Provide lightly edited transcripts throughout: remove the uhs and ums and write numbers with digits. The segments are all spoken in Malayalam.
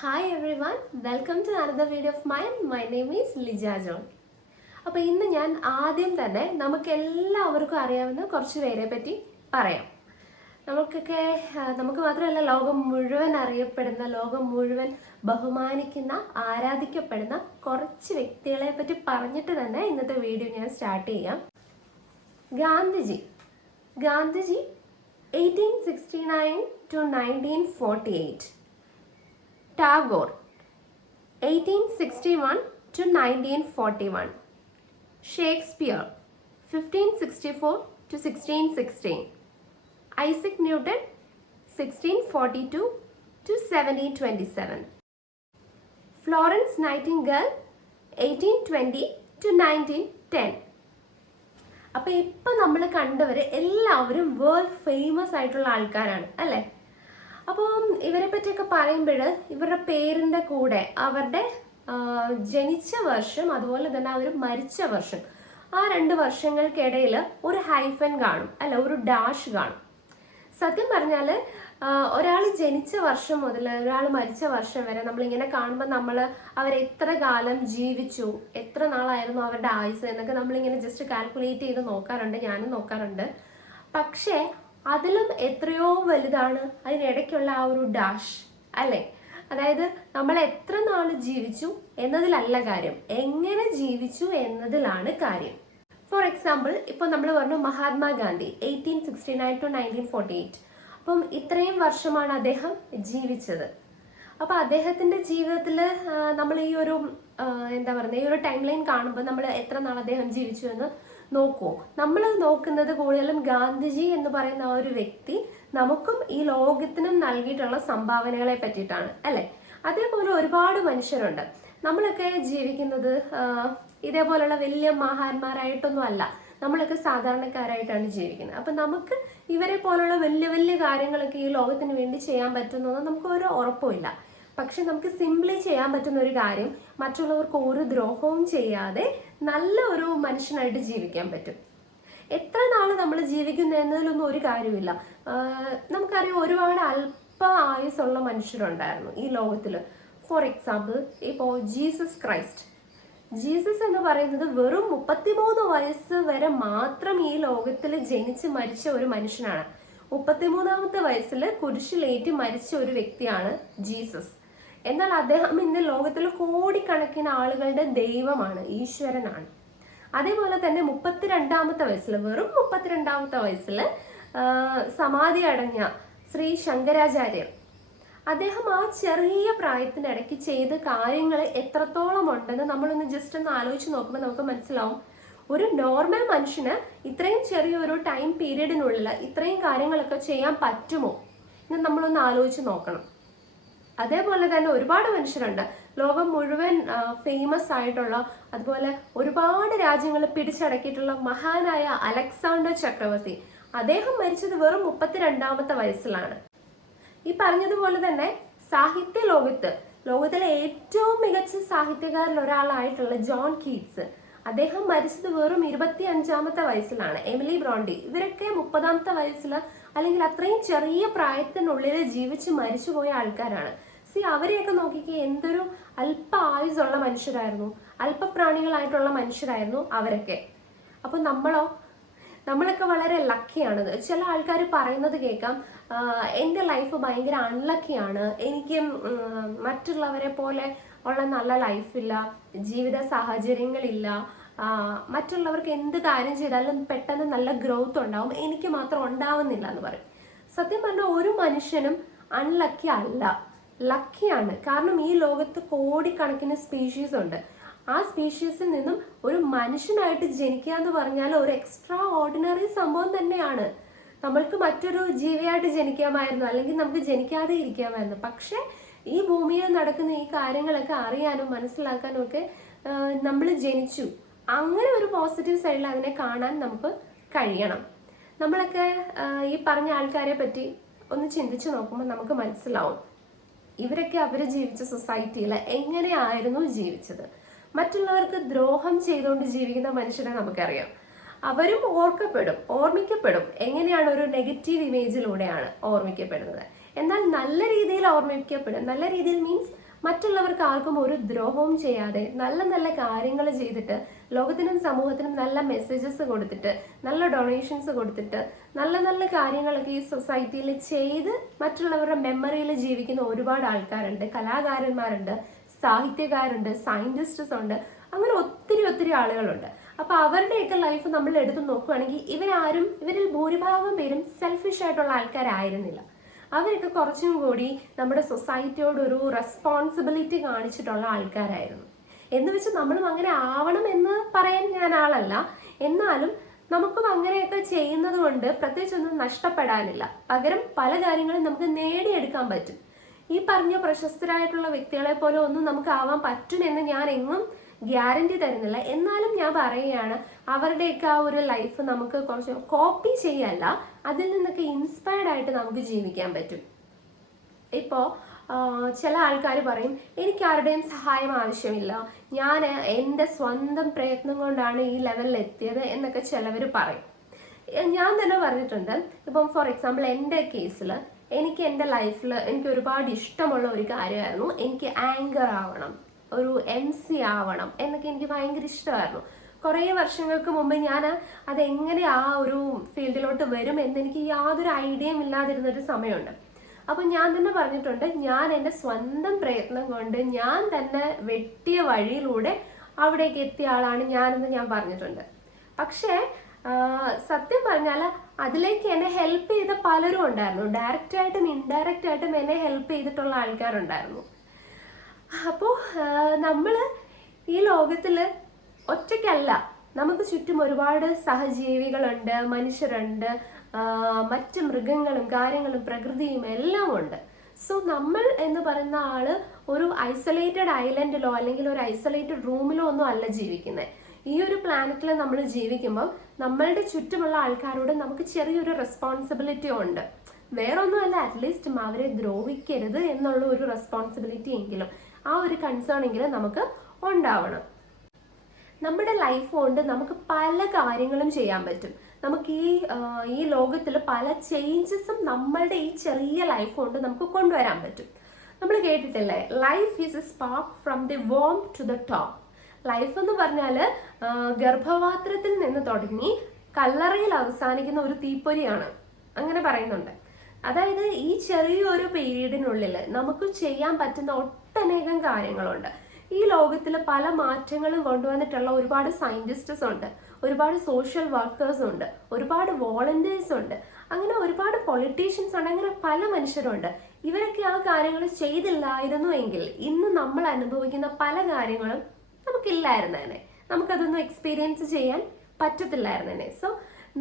Hi everyone, welcome to another video of mine. My name is Lija John. അപ്പോൾ ഇന്ന് ഞാൻ ആദ്യം തന്നെ നമുക്ക് എല്ലാവർക്കും അറിയാവുന്ന കുറച്ച് പേരെ പറ്റി പറയാം. നമുക്ക് മാത്രമല്ല ലോകം മുഴുവൻ അറിയപ്പെടുന്ന, ലോകം മുഴുവൻ ബഹുമാനിക്കുന്ന, ആരാധിക്കപ്പെടുന്ന കുറച്ച് വ്യക്തികളെ പറ്റി പറഞ്ഞിട്ട് തന്നെ ഇന്നത്തെ വീഡിയോ ഞാൻ സ്റ്റാർട്ട് ചെയ്യാം. Gandhiji 1869 to 1948. Tagore 1861 to 1941. Shakespeare 1564 to 1616. Isaac Newton 1642 to 1727. Florence Nightingale 1820 to 1910. അപ്പോൾ ഇപ്പം നമ്മൾ കണ്ടവർ എല്ലാവരും വേൾഡ് ഫേമസ് ആയിട്ടുള്ള ആൾക്കാരാണ് അല്ലേ? അപ്പോൾ ഇവരെ പറ്റിയൊക്കെ പറയുമ്പോൾ ഇവരുടെ പേരിൻ്റെ കൂടെ അവരുടെ ജനിച്ച വർഷം അതുപോലെ തന്നെ അവർ മരിച്ച വർഷം, ആ 2 വർഷങ്ങൾക്കിടയിൽ ഒരു ഹൈഫൻ കാണും അല്ല, ഒരു ഡാഷ് കാണും. സത്യം പറഞ്ഞാൽ ഒരാൾ ജനിച്ച വർഷം മുതൽ ഒരാൾ മരിച്ച വർഷം വരെ നമ്മളിങ്ങനെ കാണുമ്പോൾ നമ്മൾ അവരെത്ര കാലം ജീവിച്ചു, എത്ര നാളായിരുന്നു അവരുടെ ആയുസ് എന്നൊക്കെ നമ്മളിങ്ങനെ ജസ്റ്റ് കാൽക്കുലേറ്റ് ചെയ്ത് നോക്കാറുണ്ട്, ഞാനും നോക്കാറുണ്ട്. പക്ഷേ അതിലും എത്രയോ വലുതാണ് അതിനിടയ്ക്കുള്ള ആ ഒരു ഡാഷ് അല്ലേ? അതായത് നമ്മൾ എത്ര നാൾ ജീവിച്ചു എന്നതിലല്ല കാര്യം, എങ്ങനെ ജീവിച്ചു എന്നതിലാണ് കാര്യം. ഫോർ എക്സാമ്പിൾ, ഇപ്പോൾ നമ്മൾ പറഞ്ഞു മഹാത്മാഗാന്ധി 1869 to 1948. അപ്പം ഇത്രയും വർഷമാണ് അദ്ദേഹം ജീവിച്ചത്. അപ്പോൾ അദ്ദേഹത്തിൻ്റെ ജീവിതത്തിൽ നമ്മൾ ഈ ഒരു എന്താ പറയുക, ഈ ഒരു ടൈം ലൈൻ കാണുമ്പോൾ നമ്മൾ എത്ര നാൾ അദ്ദേഹം ജീവിച്ചു എന്ന് നോക്കുമോ? നമ്മൾ നോക്കുന്നത് കൂടുതലും ഗാന്ധിജി എന്ന് പറയുന്ന ആ ഒരു വ്യക്തി നമുക്കും ഈ ലോകത്തിനും നൽകിയിട്ടുള്ള സംഭാവനകളെ പറ്റിയിട്ടാണ് അല്ലേ? അതേപോലെ ഒരുപാട് മനുഷ്യരുണ്ട്. നമ്മളൊക്കെ ജീവിക്കുന്നത് ഇതേപോലുള്ള വലിയ മഹാന്മാരായിട്ടൊന്നും അല്ല, നമ്മളൊക്കെ സാധാരണക്കാരായിട്ടാണ് ജീവിക്കുന്നത്. അപ്പം നമുക്ക് ഇവരെ പോലുള്ള വലിയ വലിയ കാര്യങ്ങളൊക്കെ ഈ ലോകത്തിന് വേണ്ടി ചെയ്യാൻ പറ്റുന്നതൊന്നും നമുക്ക് ഒരു ഉറപ്പുമില്ല. പക്ഷെ നമുക്ക് സിംപ്ലി ചെയ്യാൻ പറ്റുന്ന ഒരു കാര്യം, മറ്റുള്ളവർക്ക് ഒരു ദ്രോഹവും ചെയ്യാതെ നല്ല ഒരു മനുഷ്യനായിട്ട് ജീവിക്കാൻ പറ്റും. എത്ര നാൾ നമ്മൾ ജീവിക്കുന്നു എന്നതിലൊന്നും ഒരു കാര്യമില്ല. നമുക്കറിയാം ഒരുപാട് അല്പ ആയുസ്സുള്ള മനുഷ്യരുണ്ടായിരുന്നു ഈ ലോകത്തിൽ. ഫോർ എക്സാമ്പിൾ, ഇപ്പോൾ ജീസസ് എന്ന് പറയുന്നത് വെറും 33 വയസ്സ് വരെ മാത്രം ഈ ലോകത്തിൽ ജനിച്ച് മരിച്ച ഒരു മനുഷ്യനാണ്. 33ാമത്തെ വയസ്സിൽ കുരിശിലേറ്റി മരിച്ച ഒരു വ്യക്തിയാണ് ജീസസ്. എന്നാൽ അദ്ദേഹം ഇന്ന് ലോകത്തിൽ കോടിക്കണക്കിന് ആളുകളുടെ ദൈവമാണ്, ഈശ്വരനാണ്. അതേപോലെ തന്നെ 32ാമത്തെ വയസ്സിൽ, വെറും 32ാമത്തെ വയസ്സിൽ സമാധി അടഞ്ഞ ശ്രീ ശങ്കരാചാര്യർ, അദ്ദേഹം ആ ചെറിയ പ്രായത്തിനിടയ്ക്ക് ചെയ്ത കാര്യങ്ങൾ എത്രത്തോളം ഉണ്ടെന്ന് നമ്മളൊന്ന് ജസ്റ്റ് ഒന്ന് ആലോചിച്ച് നോക്കുമ്പോൾ നമുക്ക് മനസ്സിലാവും. ഒരു നോർമൽ മനുഷ്യന് ഇത്രയും ചെറിയൊരു ടൈം പീരീഡിനുള്ളിൽ ഇത്രയും കാര്യങ്ങളൊക്കെ ചെയ്യാൻ പറ്റുമോ എന്ന് നമ്മളൊന്ന് ആലോചിച്ച് നോക്കണം. അതേപോലെ തന്നെ ഒരുപാട് മനുഷ്യരുണ്ട് ലോകം മുഴുവൻ ഫേമസ് ആയിട്ടുള്ള, അതുപോലെ ഒരുപാട് രാജ്യങ്ങൾ പിടിച്ചടക്കിയിട്ടുള്ള മഹാനായ അലക്സാണ്ടർ ചക്രവർത്തി. അദ്ദേഹം മരിച്ചത് വെറും 32ാമത്തെ വയസ്സിലാണ്. ഈ പറഞ്ഞതുപോലെ തന്നെ സാഹിത്യ ലോകത്തിലെ ഏറ്റവും മികച്ച സാഹിത്യകാരിൽ ഒരാളായിട്ടുള്ള ജോൺ കീറ്റ്സ്, അദ്ദേഹം മരിച്ചത് വെറും 25ാമത്തെ വയസ്സിലാണ്. എമിലി ബ്രോണ്ടി, ഇവരൊക്കെ 30ാമത്തെ വയസ്സിൽ അല്ലെങ്കിൽ അത്രയും ചെറിയ പ്രായത്തിനുള്ളിൽ ജീവിച്ച് മരിച്ചുപോയ ആൾക്കാരാണ്. അവരെയൊക്കെ നോക്കിക്കേ, എന്തൊരു അല്പ ആയുസുള്ള മനുഷ്യരായിരുന്നു, അല്പപ്രാണികളായിട്ടുള്ള മനുഷ്യരായിരുന്നു അവരൊക്കെ. അപ്പോൾ നമ്മളൊക്കെ വളരെ ലക്കിയാണ്. ചില ആൾക്കാർ പറയുന്നത് കേൾക്കാം, എൻ്റെ ലൈഫ് ഭയങ്കര അൺലക്കിയാണ്, എനിക്ക് മറ്റുള്ളവരെ പോലെ ഉള്ള നല്ല ലൈഫില്ല, ജീവിത സാഹചര്യങ്ങളില്ല, മറ്റുള്ളവർക്ക് എന്ത് കാര്യം ചെയ്താലും പെട്ടെന്ന് നല്ല ഗ്രോത്ത് ഉണ്ടാവും, എനിക്ക് മാത്രം ഉണ്ടാവുന്നില്ല എന്ന് പറയും. സത്യം പറഞ്ഞാൽ ഒരു മനുഷ്യനും അൺലക്കി അല്ല, ലക്കിയാണ്. കാരണം ഈ ലോകത്ത് കോടിക്കണക്കിന് സ്പീഷീസ് ഉണ്ട്. ആ സ്പീഷീസിൽ നിന്നും ഒരു മനുഷ്യനായിട്ട് ജനിക്കുക എന്ന് പറഞ്ഞാൽ ഒരു എക്സ്ട്രാ ഓർഡിനറി സംഭവം തന്നെയാണ്. നമ്മൾക്ക് മറ്റൊരു ജീവിയായിട്ട് ജനിക്കാമായിരുന്നു, അല്ലെങ്കിൽ നമുക്ക് ജനിക്കാതെ ഇരിക്കാമായിരുന്നു. പക്ഷെ ഈ ഭൂമിയിൽ നടക്കുന്ന ഈ കാര്യങ്ങളൊക്കെ അറിയാനും മനസ്സിലാക്കാനും ഒക്കെ നമ്മൾ ജനിച്ചു. അങ്ങനെ ഒരു പോസിറ്റീവ് സൈഡിൽ അതിനെ കാണാൻ നമുക്ക് കഴിയണം. നമ്മളൊക്കെ ഈ പറഞ്ഞ ആൾക്കാരെ പറ്റി ഒന്ന് ചിന്തിച്ച് നോക്കുമ്പോൾ നമുക്ക് മനസ്സിലാവും ഇവരൊക്കെ അവർ ജീവിച്ച സൊസൈറ്റിയിൽ എങ്ങനെയായിരുന്നു ജീവിച്ചത്. മറ്റുള്ളവർക്ക് ദ്രോഹം ചെയ്തുകൊണ്ട് ജീവിക്കുന്ന മനുഷ്യരെ നമുക്കറിയാം. അവരും ഓർമ്മിക്കപ്പെടും. എങ്ങനെയാണ്? ഒരു നെഗറ്റീവ് ഇമേജിലൂടെയാണ് ഓർമ്മിക്കപ്പെടുന്നത്. എന്നാൽ നല്ല രീതിയിൽ ഓർമ്മിക്കപ്പെടും. നല്ല രീതിയിൽ മീൻസ് മറ്റുള്ളവർക്ക് ആർക്കും ഒരു ദ്രോഹവും ചെയ്യാതെ നല്ല നല്ല കാര്യങ്ങൾ ചെയ്തിട്ട് ലോകത്തിനും സമൂഹത്തിനും നല്ല മെസ്സേജസ് കൊടുത്തിട്ട് നല്ല ഡൊണേഷൻസ് കൊടുത്തിട്ട് നല്ല നല്ല കാര്യങ്ങളൊക്കെ ഈ സൊസൈറ്റിയിൽ ചെയ്ത് മറ്റുള്ളവരുടെ മെമ്മറിയിൽ ജീവിക്കുന്ന ഒരുപാട് ആൾക്കാരുണ്ട്. കലാകാരന്മാരുണ്ട്, സാഹിത്യകാരുണ്ട്, സയന്റിസ്റ്റ്സ് ഉണ്ട്, അങ്ങനെ ഒത്തിരി ഒത്തിരി ആളുകളുണ്ട്. അപ്പൊ അവരുടെയൊക്കെ ലൈഫ് നമ്മൾ എടുത്ത് നോക്കുകയാണെങ്കിൽ ഇവരിൽ ഭൂരിഭാഗം പേരും സെൽഫിഷ് ആയിട്ടുള്ള ആൾക്കാരായിരുന്നില്ല. അവരൊക്കെ കുറച്ചും കൂടി നമ്മുടെ സൊസൈറ്റിയോട് ഒരു റെസ്പോൺസിബിലിറ്റി കാണിച്ചിട്ടുള്ള ആൾക്കാരായിരുന്നു. എന്ന് വെച്ച് നമ്മളും അങ്ങനെ ആവണം എന്ന് പറയാൻ ഞാൻ ആളല്ല. എന്നാലും നമുക്കും അങ്ങനെയൊക്കെ ചെയ്യുന്നത് കൊണ്ട് പ്രത്യേകിച്ചൊന്നും നഷ്ടപ്പെടാനില്ല. പകരം പല കാര്യങ്ങളും നമുക്ക് നേടിയെടുക്കാൻ പറ്റും. ഈ പറഞ്ഞ പ്രശസ്തരായിട്ടുള്ള വ്യക്തികളെ പോലെ ഒന്നും നമുക്ക് ആവാൻ പറ്റുമെന്ന് ഞാൻ എങ്ങും ഗ്യാരണ്ടി തരുന്നില്ല. എന്നാലും ഞാൻ പറയുകയാണ്, അവരുടെയൊക്കെ ആ ഒരു ലൈഫ് നമുക്ക് കുറച്ച് കോപ്പി ചെയ്യല്ല, അതിൽ നിന്നൊക്കെ ഇൻസ്പയർഡ് ആയിട്ട് നമുക്ക് ജീവിക്കാൻ പറ്റും. ഇപ്പോൾ ചില ആൾക്കാർ പറയും, എനിക്ക് ആരുടെയും സഹായം ആവശ്യമില്ല, ഞാൻ എൻ്റെ സ്വന്തം പ്രയത്നം കൊണ്ടാണ് ഈ ലെവലിൽ എത്തിയത് എന്നൊക്കെ ചിലവർ പറയും. ഞാൻ തന്നെ പറഞ്ഞിട്ടുണ്ട്. ഇപ്പം ഫോർ എക്സാമ്പിൾ എൻ്റെ കേസിൽ എനിക്ക് എൻ്റെ ലൈഫിൽ എനിക്ക് ഒരുപാട് ഇഷ്ടമുള്ള ഒരു കാര്യമായിരുന്നു, എനിക്ക് ആങ്കർ ആവണം, ഒരു MC ആവണം എന്നൊക്കെ എനിക്ക് ഭയങ്കര ഇഷ്ടമായിരുന്നു. കുറേ വർഷങ്ങൾക്ക് മുമ്പ് ഞാൻ അതെങ്ങനെ ആ ഒരു ഫീൽഡിലോട്ട് വരും എന്നെനിക്ക് യാതൊരു ഐഡിയയും ഇല്ലാതിരുന്നൊരു സമയമുണ്ട്. അപ്പം ഞാൻ തന്നെ പറഞ്ഞിട്ടുണ്ട്, ഞാൻ എൻ്റെ സ്വന്തം പ്രയത്നം കൊണ്ട് ഞാൻ തന്നെ വെട്ടിയ വഴിയിലൂടെ അവിടേക്ക് എത്തിയ ആളാണ് ഞാനെന്ന് ഞാൻ പറഞ്ഞിട്ടുണ്ട്. പക്ഷേ സത്യം പറഞ്ഞാൽ അതിലേക്ക് എന്നെ ഹെൽപ്പ് ചെയ്ത പലരും ഉണ്ടായിരുന്നു. ഡയറക്റ്റായിട്ടും ഇൻഡയറക്റ്റ് ആയിട്ടും എന്നെ ഹെൽപ്പ് ചെയ്തിട്ടുള്ള ആൾക്കാരുണ്ടായിരുന്നു. അപ്പോൾ നമ്മൾ ഈ ലോകത്തിൽ ഒറ്റയ്ക്കല്ല, നമുക്ക് ചുറ്റും ഒരുപാട് സഹജീവികളുണ്ട്, മനുഷ്യരുണ്ട്, മറ്റ് മൃഗങ്ങളും കാര്യങ്ങളും പ്രകൃതിയും എല്ലാം ഉണ്ട്. സോ നമ്മൾ എന്ന് പറയുന്ന ആള് ഒരു ഐസൊലേറ്റഡ് ഐലൻഡിലോ അല്ലെങ്കിൽ ഒരു ഐസൊലേറ്റഡ് റൂമിലോ ഒന്നും അല്ല ജീവിക്കുന്നത്. ഈ ഒരു പ്ലാനറ്റിൽ നമ്മൾ ജീവിക്കുമ്പോൾ നമ്മളുടെ ചുറ്റുമുള്ള ആൾക്കാരോട് നമുക്ക് ചെറിയൊരു റെസ്പോൺസിബിലിറ്റി ഉണ്ട്. വേറൊന്നുമല്ല, അറ്റ്ലീസ്റ്റ് അവരെ ദ്രോഹിക്കരുത് എന്നുള്ള ഒരു റെസ്പോൺസിബിലിറ്റി എങ്കിലും, ആ ഒരു കൺസേൺ എങ്കിലും നമുക്ക് ഉണ്ടാവണം. നമ്മുടെ ലൈഫ് കൊണ്ട് നമുക്ക് പല കാര്യങ്ങളും ചെയ്യാൻ പറ്റും. നമുക്ക് ഈ ലോകത്തിൽ പല ചേഞ്ചസും നമ്മളുടെ ഈ ചെറിയ ലൈഫ് കൊണ്ട് നമുക്ക് കൊണ്ടുവരാൻ പറ്റും. നമ്മൾ കേട്ടിട്ടില്ലേ, life is a spark from the womb to the top. Life എന്ന് പറഞ്ഞാൽ ഗർഭപാത്രത്തിൽ നിന്ന് തുടങ്ങി കല്ലറയിൽ അവസാനിക്കുന്ന ഒരു തീപ്പൊരിയാണ്, അങ്ങനെ പറയുന്നുണ്ട്. അതായത് ഈ ചെറിയൊരു പീരീഡിനുള്ളിൽ നമുക്ക് ചെയ്യാൻ പറ്റുന്ന ഒട്ടനേകം കാര്യങ്ങളുണ്ട്. ഈ ലോകത്തിൽ പല മാറ്റങ്ങളും കൊണ്ടുവന്നിട്ടുള്ള ഒരുപാട് സയന്റിസ്റ്റ്സ് ഉണ്ട്, ഒരുപാട് സോഷ്യൽ വർക്കേഴ്സ് ഉണ്ട്, ഒരുപാട് വോളണ്ടിയേഴ്സ് ഉണ്ട്, അങ്ങനെ ഒരുപാട് പൊളിറ്റീഷ്യൻസ് ഉണ്ട്, അങ്ങനെ പല മനുഷ്യരുണ്ട്. ഇവരൊക്കെ ആ കാര്യങ്ങൾ ചെയ്തില്ലായിരുന്നു എങ്കിൽ ഇന്ന് നമ്മൾ അനുഭവിക്കുന്ന പല കാര്യങ്ങളും നമുക്കില്ലായിരുന്നേനെ, നമുക്കതൊന്നും എക്സ്പീരിയൻസ് ചെയ്യാൻ പറ്റത്തില്ലായിരുന്നേനെ. സോ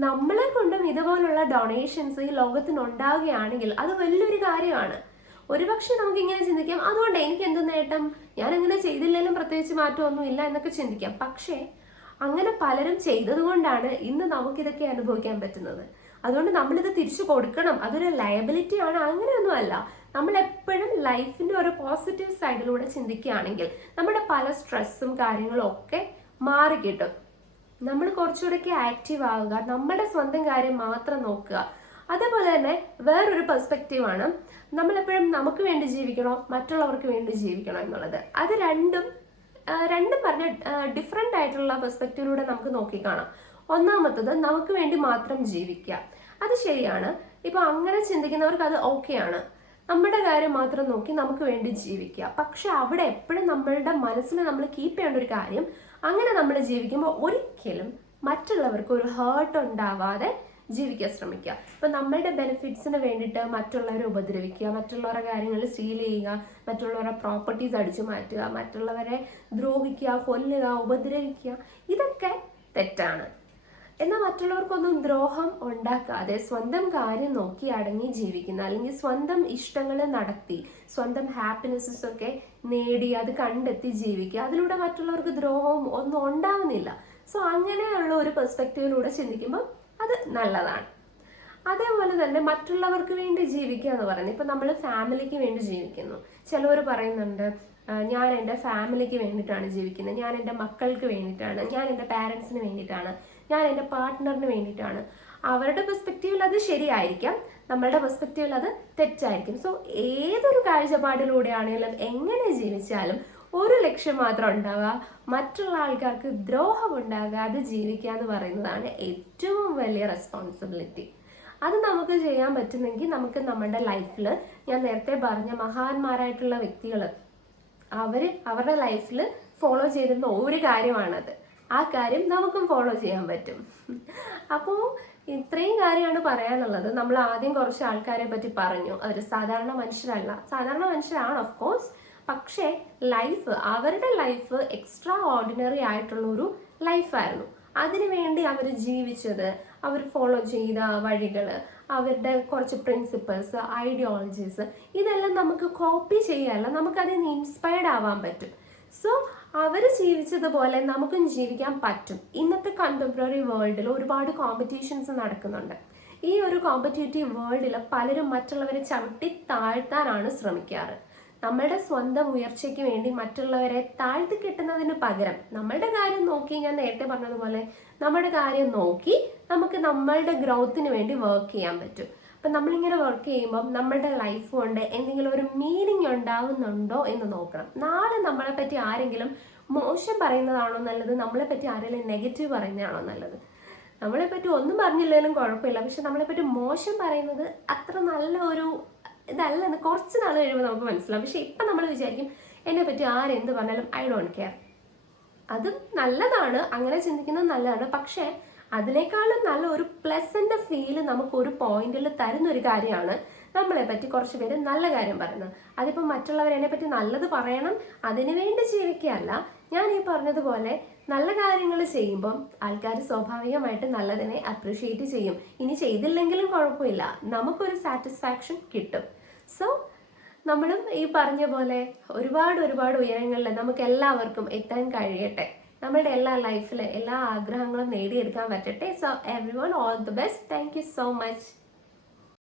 നമ്മളെ കൊണ്ടും ഇതുപോലുള്ള ഡൊണേഷൻസ് ഈ ലോകത്തിന് ഉണ്ടാവുകയാണെങ്കിൽ അത് വലിയൊരു കാര്യമാണ്. ഒരുപക്ഷെ നമുക്ക് ഇങ്ങനെ ചിന്തിക്കാം, അതുകൊണ്ട് എനിക്ക് എന്ത് നേട്ടം, ഞാൻ അങ്ങനെ ചെയ്തില്ലെങ്കിലും പ്രത്യേകിച്ച് മാറ്റമൊന്നും ഇല്ല എന്നൊക്കെ ചിന്തിക്കാം. പക്ഷേ അങ്ങനെ പലരും ചെയ്തത് കൊണ്ടാണ് ഇന്ന് നമുക്കിതൊക്കെ അനുഭവിക്കാൻ പറ്റുന്നത്. അതുകൊണ്ട് നമ്മളിത് തിരിച്ചു കൊടുക്കണം, അതൊരു ലയബിലിറ്റി ആണ്, അങ്ങനെയൊന്നും അല്ല. നമ്മൾ എപ്പോഴും ലൈഫിന്റെ ഒരു പോസിറ്റീവ് സൈഡിലൂടെ ചിന്തിക്കുകയാണെങ്കിൽ നമ്മുടെ പല സ്ട്രെസ്സും കാര്യങ്ങളും ഒക്കെ മാറിക്കിട്ടും. നമ്മൾ കുറച്ചുകൂടെയൊക്കെ ആക്റ്റീവ് ആവുക, നമ്മുടെ സ്വന്തം കാര്യം മാത്രം നോക്കുക. അതേപോലെ തന്നെ വേറൊരു പെർസ്പെക്റ്റീവാണ്, നമ്മളെപ്പോഴും നമുക്ക് വേണ്ടി ജീവിക്കണോ മറ്റുള്ളവർക്ക് വേണ്ടി ജീവിക്കണോ എന്നുള്ളത്. അത് രണ്ടും പറഞ്ഞ ഡിഫറെൻ്റ് ആയിട്ടുള്ള പെർസ്പെക്റ്റീവിലൂടെ നമുക്ക് നോക്കിക്കാണാം. ഒന്നാമത്തത് നമുക്ക് വേണ്ടി മാത്രം ജീവിക്കുക, അത് ശരിയാണ്. ഇപ്പൊ അങ്ങനെ ചിന്തിക്കുന്നവർക്ക് അത് ഓക്കെയാണ്, നമ്മുടെ കാര്യം മാത്രം നോക്കി നമുക്ക് വേണ്ടി ജീവിക്കുക. പക്ഷെ അവിടെ എപ്പോഴും നമ്മളുടെ മനസ്സിൽ നമ്മൾ കീപ്പ് ചെയ്യേണ്ട ഒരു കാര്യം, അങ്ങനെ നമ്മൾ ജീവിക്കുമ്പോൾ ഒരിക്കലും മറ്റുള്ളവർക്ക് ഒരു ഹേർട്ട് ഉണ്ടാവാതെ ജീവിക്കാൻ ശ്രമിക്കുക. ഇപ്പൊ നമ്മളുടെ ബെനിഫിറ്റ്സിന് വേണ്ടിയിട്ട് മറ്റുള്ളവരെ ഉപദ്രവിക്കുക, മറ്റുള്ളവരുടെ കാര്യങ്ങൾ സ്റ്റീൽ ചെയ്യുക, മറ്റുള്ളവരുടെ പ്രോപ്പർട്ടീസ് അടിച്ചു മാറ്റുക, മറ്റുള്ളവരെ ദ്രോഹിക്കുക, കൊല്ലുക, ഉപദ്രവിക്കുക, ഇതൊക്കെ തെറ്റാണ്. എന്നാൽ മറ്റുള്ളവർക്കൊന്നും ദ്രോഹം ഉണ്ടാക്കാതെ സ്വന്തം കാര്യം നോക്കി അടങ്ങി ജീവിക്കുന്ന, അല്ലെങ്കിൽ സ്വന്തം ഇഷ്ടങ്ങൾ നടത്തി സ്വന്തം ഹാപ്പിനെസ്സസ് ഒക്കെ നേടി അത് കണ്ടെത്തി ജീവിക്കുക, അതിലൂടെ മറ്റുള്ളവർക്ക് ദ്രോഹവും ഒന്നും ഉണ്ടാവുന്നില്ല. സോ അങ്ങനെയുള്ള ഒരു പെർസ്പെക്റ്റീവിലൂടെ ചിന്തിക്കുമ്പോൾ അത് നല്ലതാണ്. അതേപോലെ തന്നെ മറ്റുള്ളവർക്ക് വേണ്ടി ജീവിക്കുക എന്ന് പറയുന്നത്, ഇപ്പം നമ്മൾ ഫാമിലിക്ക് വേണ്ടി ജീവിക്കുന്നു. ചിലവർ പറയുന്നുണ്ട്, ഞാൻ എൻ്റെ ഫാമിലിക്ക് വേണ്ടിയിട്ടാണ് ജീവിക്കുന്നത്, ഞാൻ എൻ്റെ മക്കൾക്ക് വേണ്ടിയിട്ടാണ്, ഞാൻ എൻ്റെ പാരൻസിന് വേണ്ടിയിട്ടാണ്, ഞാൻ എൻ്റെ പാർട്ട്ണറിന് വേണ്ടിയിട്ടാണ്. അവരുടെ പെർസ്പെക്റ്റീവിൽ അത് ശരിയായിരിക്കാം. നമ്മളുടെ പെർസ്പെക്റ്റീവിൽ അത് തെറ്റായിരിക്കും. സോ ഏതൊരു കാഴ്ചപ്പാടിലൂടെയാണെങ്കിലും എങ്ങനെ ജീവിച്ചാലും ഒരു ലക്ഷ്യം മാത്രം ഉണ്ടാവുക, മറ്റുള്ള ആൾക്കാർക്ക് ദ്രോഹം ഉണ്ടാകാതെ ജീവിക്കുക എന്ന് പറയുന്നതാണ് ഏറ്റവും വലിയ റെസ്പോൺസിബിലിറ്റി. അത് നമുക്ക് ചെയ്യാൻ പറ്റുന്നെങ്കിൽ നമുക്ക് നമ്മുടെ ലൈഫിൽ, ഞാൻ നേരത്തെ പറഞ്ഞ മഹാന്മാരായിട്ടുള്ള വ്യക്തികൾ അവരുടെ ലൈഫിൽ ഫോളോ ചെയ്തിരുന്ന ഒരു കാര്യമാണത്. ആ കാര്യം നമുക്കും ഫോളോ ചെയ്യാൻ പറ്റും. അപ്പോൾ ഇത്രയും കാര്യമാണ് പറയാനുള്ളത്. നമ്മൾ ആദ്യം കുറച്ച് ആൾക്കാരെ പറ്റി പറഞ്ഞു. അവർ സാധാരണ മനുഷ്യരല്ല, സാധാരണ മനുഷ്യരാണ് ഓഫ് കോഴ്സ്, പക്ഷേ അവരുടെ ലൈഫ് എക്സ്ട്രാ ഓർഡിനറി ആയിട്ടുള്ള ഒരു ലൈഫായിരുന്നു. അതിനുവേണ്ടി അവർ ജീവിച്ചത്, അവർ ഫോളോ ചെയ്ത വഴികൾ, അവരുടെ കുറച്ച് പ്രിൻസിപ്പിൾസ്, ഐഡിയോളജീസ്, ഇതെല്ലാം നമുക്ക് കോപ്പി ചെയ്യാനല്ല, നമുക്കതിൽ നിന്ന് ഇൻസ്പയർഡ് ആവാൻ പറ്റും. സോ അവർ ജീവിച്ചതുപോലെ നമുക്കും ജീവിക്കാൻ പറ്റും. ഇന്നത്തെ കണ്ടംപററി വേൾഡിൽ ഒരുപാട് കോമ്പറ്റീഷൻസ് നടക്കുന്നുണ്ട്. ഈ ഒരു കോമ്പറ്റേറ്റീവ് വേൾഡിൽ പലരും മറ്റുള്ളവരെ ചവിട്ടി താഴ്ത്താനാണ് ശ്രമിക്കാറ്. നമ്മളുടെ സ്വന്തം ഉയർച്ചയ്ക്ക് വേണ്ടി മറ്റുള്ളവരെ താഴ്ത്തി കെട്ടുന്നതിന് പകരം നമ്മളുടെ കാര്യം നോക്കി, ഞാൻ നേരത്തെ പറഞ്ഞതുപോലെ നമ്മുടെ കാര്യം നോക്കി നമുക്ക് നമ്മളുടെ ഗ്രോത്തിന് വേണ്ടി വർക്ക് ചെയ്യാൻ പറ്റും. അപ്പം നമ്മളിങ്ങനെ വർക്ക് ചെയ്യുമ്പം നമ്മളുടെ ലൈഫ് കൊണ്ട് എന്തെങ്കിലും ഒരു മീനിങ് ഉണ്ടാവുന്നുണ്ടോ എന്ന് നോക്കണം. നാളെ നമ്മളെ പറ്റി ആരെങ്കിലും മോശം പറയുന്നതാണോ നല്ലത്, നമ്മളെ പറ്റി ആരെങ്കിലും നെഗറ്റീവ് പറയുന്നതാണോ നല്ലത്? നമ്മളെ പറ്റി ഒന്നും പറഞ്ഞില്ലെങ്കിലും കുഴപ്പമില്ല, പക്ഷെ നമ്മളെ പറ്റി മോശം പറയുന്നത് അത്ര നല്ല ഒരു ഇതല്ലെന്ന് കുറച്ച് നാൾ കഴിയുമ്പോൾ നമുക്ക് മനസ്സിലാവും. പക്ഷെ ഇപ്പം നമ്മൾ വിചാരിക്കും എന്നെ പറ്റി ആരെന്ത് പറഞ്ഞാലും ഐ ഡോണ്ട് കെയർ. അതും നല്ലതാണ്, അങ്ങനെ ചിന്തിക്കുന്നത് നല്ലതാണ്. പക്ഷേ അതിനേക്കാളും നല്ല ഒരു പ്ലസന്റ് ഫീല് നമുക്ക് ഒരു പോയിന്റിൽ തരുന്ന ഒരു കാര്യമാണ് നമ്മളെ പറ്റി കുറച്ച് പേര് നല്ല കാര്യം പറയുന്നത്. അതിപ്പോൾ മറ്റുള്ളവരെന്നെ പറ്റി നല്ലത് പറയണം അതിനു വേണ്ടി ജീവിക്കുകയല്ല. ഞാൻ ഈ പറഞ്ഞതുപോലെ നല്ല കാര്യങ്ങൾ ചെയ്യുമ്പം ആൾക്കാർ സ്വാഭാവികമായിട്ട് നല്ലതിനെ അപ്രിഷിയേറ്റ് ചെയ്യും. ഇനി ചെയ്തില്ലെങ്കിലും കുഴപ്പമില്ല, നമുക്കൊരു സാറ്റിസ്ഫാക്ഷൻ കിട്ടും. സോ നമ്മളും ഈ പറഞ്ഞ പോലെ ഒരുപാട് ഉയരങ്ങളിൽ നമുക്ക് എല്ലാവർക്കും എത്താൻ കഴിയട്ടെ. നമ്മുടെ എല്ലാ ലൈഫിലെ എല്ലാ ആഗ്രഹങ്ങളും നേടിയെടുക്കാൻ പറ്റട്ടെ. So everyone, all the best. Thank you so much.